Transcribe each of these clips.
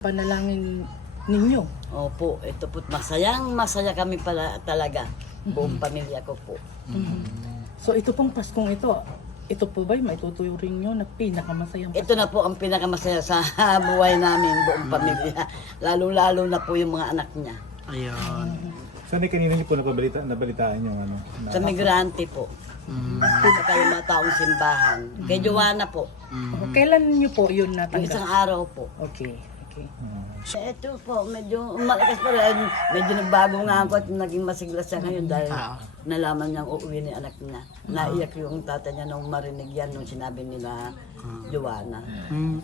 Panalangin ninyo. Opo, ito po, masaya kami pala talaga. Buong pamilya ko po. So ito pong Paskong ito po ba maituturing nyo na pinakamasayang Ito na po ang pinakamasaya sa buhay namin, buong pamilya. Lalo-lalo na po yung mga anak niya. Ayun. Saan kanina niyo po nabalitaan yung ano? Sa migrante po. Saka yung mga taong simbahan. Kay Joanna po. Kailan nyo po yun Yung natanggap? isang araw po. Okay. Ito po, medyo malakas pa rin. Medyo nagbago nga ako at naging masigla siya ngayon dahil nalaman niyang uuwi ni anak niya. Naiyak yung tatay niya nung marinig yan nung sinabi nila Joanna.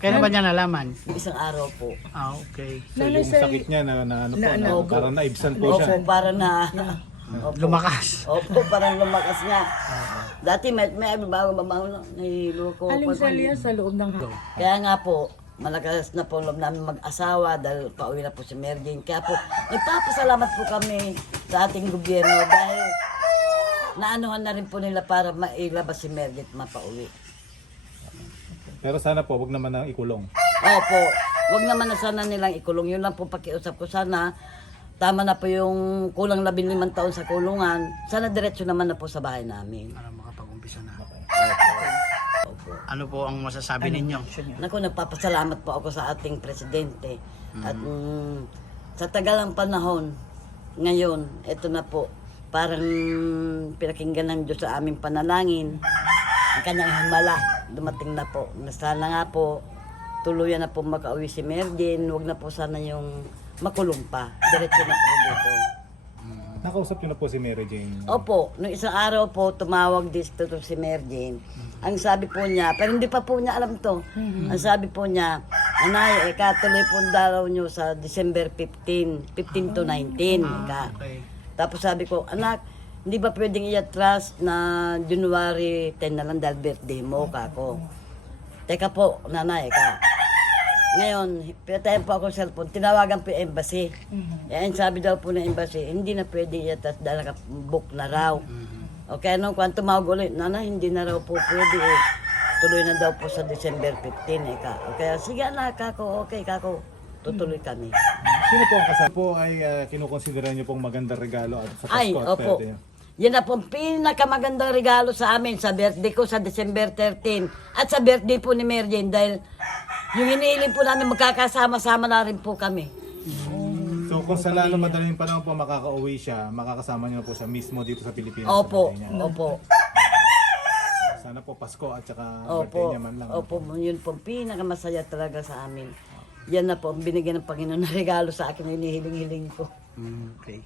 Kailan ba niya nalaman? Yung isang araw po. Okay. So yung sakit niya na ano po, na- parang naibsan po Opo, siya. para na... Opo. Lumakas. Opo, parang lumakas nga. Dati may bago nahilo ko. Aling Celia sa loob ng Kaya nga po, malakas na po loob namin mag-asawa dahil pauwi na po si Mergin. Kaya po, nagpapasalamat po kami sa ating gobyerno dahil naanuhan na rin po nila para mailabas si Mergin at mapauwi. Pero sana po, wag naman nang ikulong. Opo, wag naman na sana nilang ikulong. Yun lang po pakiusap ko. Sana tama na po yung kulang 15 taon sa kulungan. Sana diretso naman na po sa bahay namin. Para makapag-umpisa na. Opo. Ano po ang masasabi ninyo? Naku, nagpapasalamat po ako sa ating presidente. At sa tagal ng panahon, ngayon, ito na po, parang pinakinggan ng Diyos sa aming panalangin. Ang kanyang himala, dumating na po. Sana nga po, tuluyan na po makauwi si Mergin. Huwag na po sana yung makulong pa. Diretso na po dito. Nakausap niyo na po si Mary Jane. Opo, nung isang araw po, tumawag dito si Mergin. Ang sabi po niya, pero hindi pa po niya alam to. Ang sabi po niya, Anay, katuloy po daw niyo sa December 15 to 19. Okay. Tapos sabi ko, anak, hindi ba pwedeng i-atras na January 10 na lang dahil birthday mo, kako? Teka po, nanay, ka. Ngayon, pinatayin po ako sa cellphone, tinawagan po yung embassy. Yan, sabi daw po ng embassy, hindi na pwede i-atras dahil naka-book na raw. Okay, nung kung tumawag ulit, nana, hindi na raw po pwede eh. Tuloy na daw po sa December 15 eh, ka. Okay, sige anak, kako, okay, kako. Tutuloy kami. Sino po ang kasama po ay kinukonsidera niyo pong magandang regalo at sa Ay, Pasko at opo. birthday? Yan na po ang pinakamagandang regalo sa amin sa birthday ko sa December 13 at sa birthday po ni Mergin dahil yung hinihiling po namin magkakasama-sama na rin po kami. So kung sa lalo madaling panahon po makakauwi siya, makakasama niyo na po siya mismo dito sa Pilipinas. Opo, sa birthday niya. opo, Sana po Pasko at saka birthday opo, niya man lang. opo, yun po ang pinakamasaya talaga sa amin. Yan na po ang binigyan ng Panginoon na regalo sa akin, hinihiling-hiling ko. Okay.